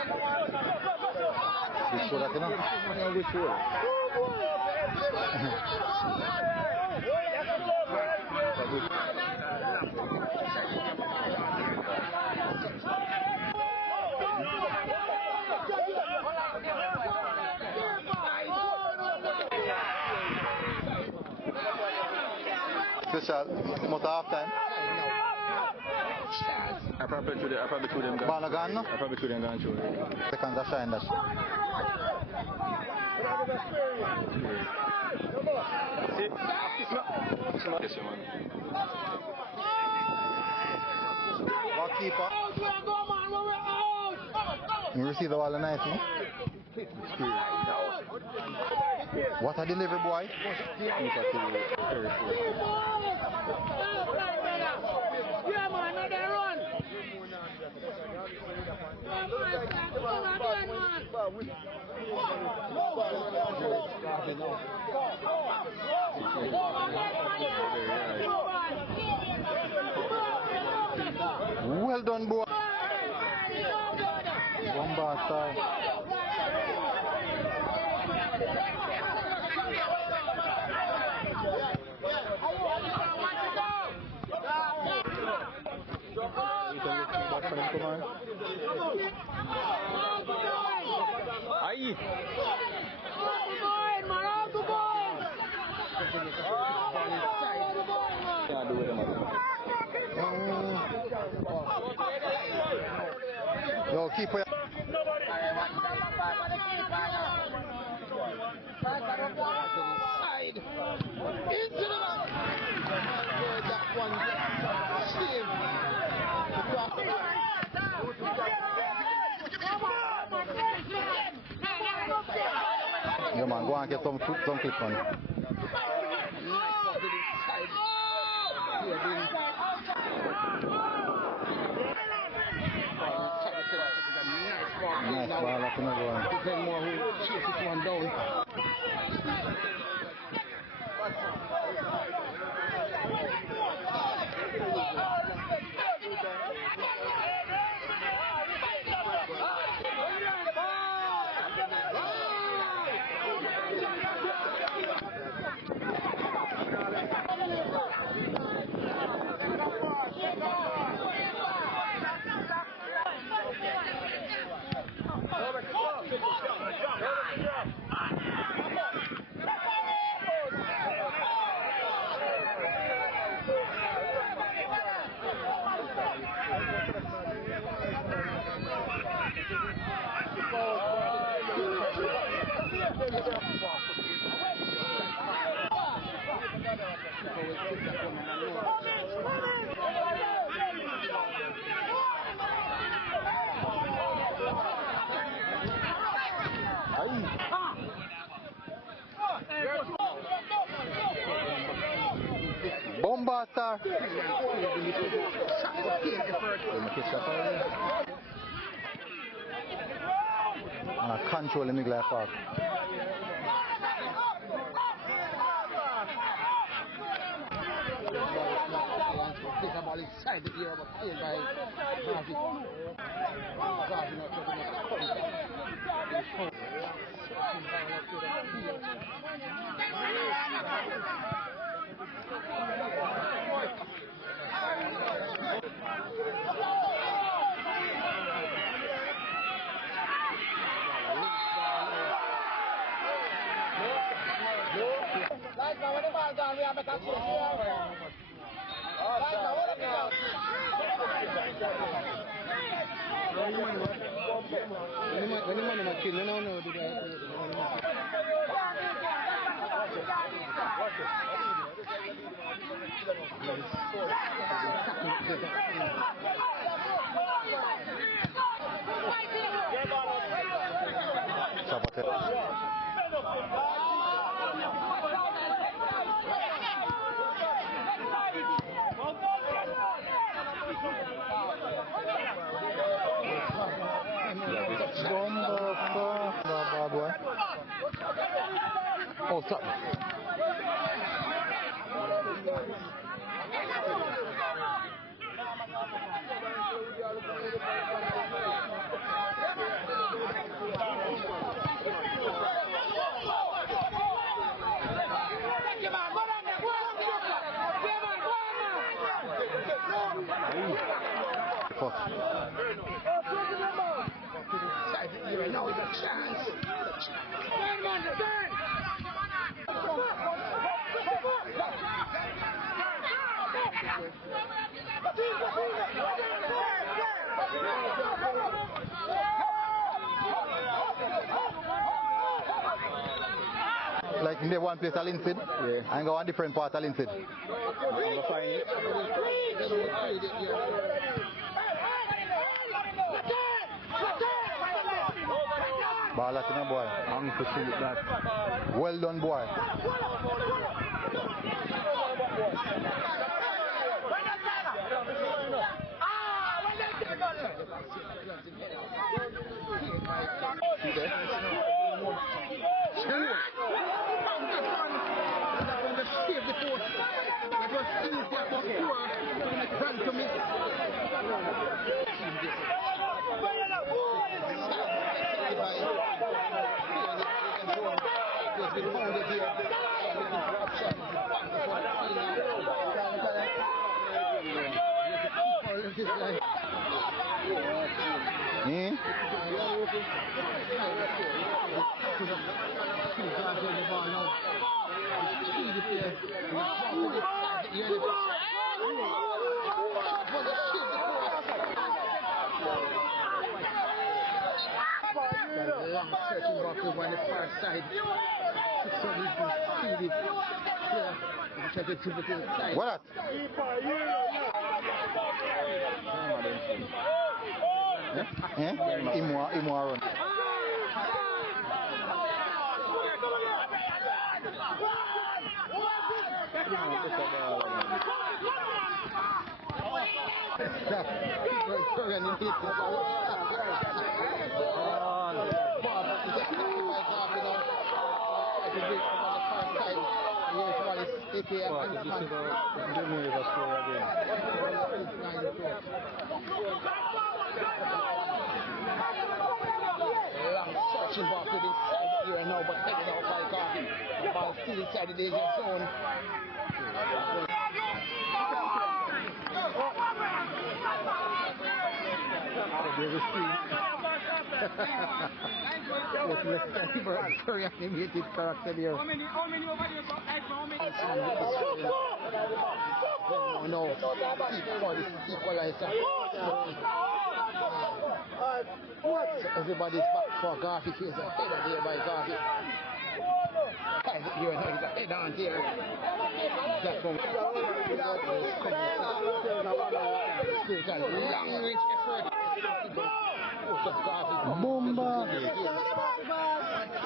Good show that, you know? Good show. Special, must half time. I probably threw them gone. Banagan, no? I probably threw them gone through. Seconds are shine that. Yes, man. What keeper? You receive the ball nicely. What a delivery, boy. Yeah, man, now they run. Well done, boy. Bombastar. Aye. Yeah, do it, man. Yo, keep it. Yeah, man, go and get some clip on. Nice ball up in the goal. Depend more who chase this one down. Bombastar. Control the middle park. Take a ball inside the ear, but played by when the ball down, we have a catch here. When the money machine, you know, do that. Oh, stop. out. Now is a chance. Like in the one place at Linseed, and go on different part of Linseed. Ball at him, boy. I'm to see that. Well done, boy. What? Imo run. Searching ball to the side here now, but taken out by Garvey. The ball still inside the danger zone. Very animated character here. How many over here? No, equalizer. Everybody's back for Garvey. Here's a header there by Garvey. Here, now he's a header on here. That one. It's a long range effort. Bomba!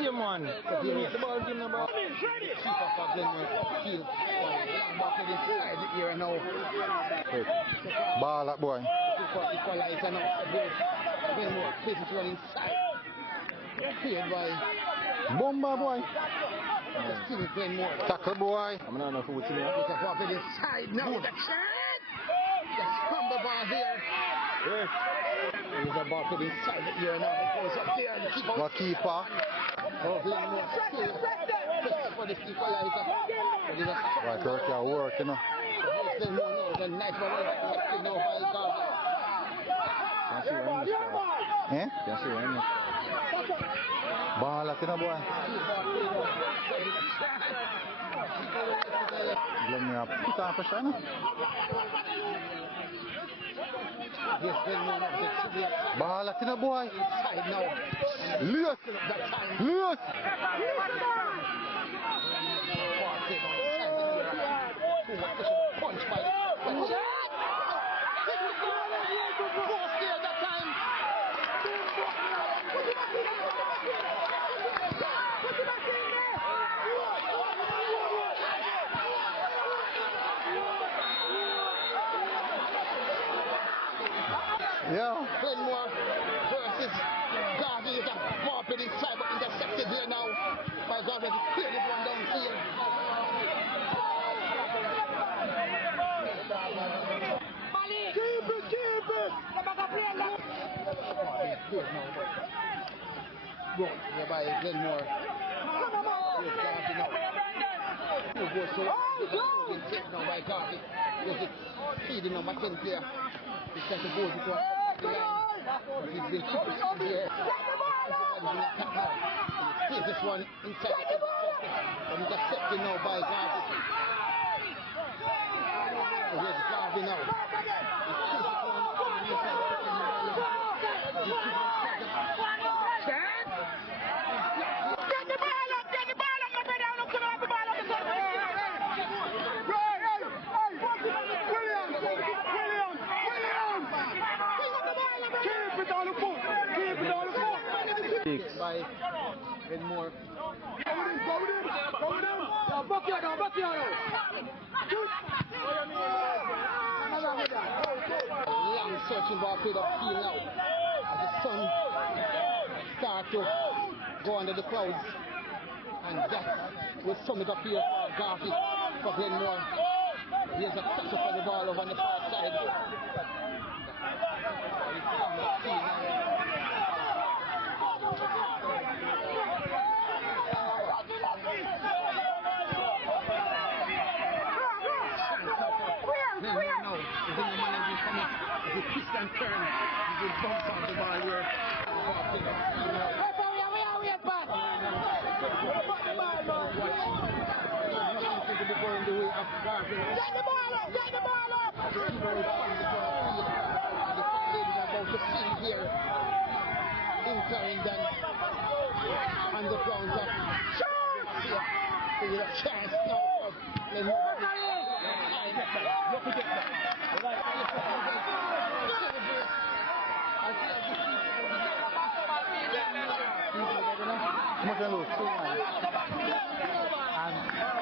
Yeah, man. The ball, give him the ball. Keep up for Glenmore. Field. Long ball to the side here now. Ball up, boy. Equalizer now. Glenmore plays it well inside. Cleared by Bomba, boy. still Glenmore. Tackle, boy. I'm not enough food to me. It's a ball to the side now. The chance. The scramble ball here. There's a ball to the side here now. It goes up there. The keeper. What keeper? Glenmore still for the equalizer. Right, hurt your work, you know. Glenmore now. The nice ball is now by Garvey. Can't see one in the sky. Eh? Can't see one in the sky. Ball at him, boy. Glenmore put on pressure, no? Ball at him, boy. Loose! Loose! Punch by yeah. Glenmore versus Garvey is a ball played inside but intercepted here now by Garvey to clear this one downfield. Keep it! Brought here by Glenmore. Here's Garvey now. Who goes so now by Garvey. There's it feeding number 10 player. He's trying to go to the line. But he's been triple in here. He sees this one inside the pocket. But he's accepted now by Garvey. So here's Garvey now. By Edmore. Long searching ball played up field now as the sun start to go under the clouds, and that will sum it up here for Garvey for Glenmore. Here's a touch up of the ball over on the far side. He's come up field now. He twist and turn, he will bounce on the ball here. Chance Much lose 2-1. And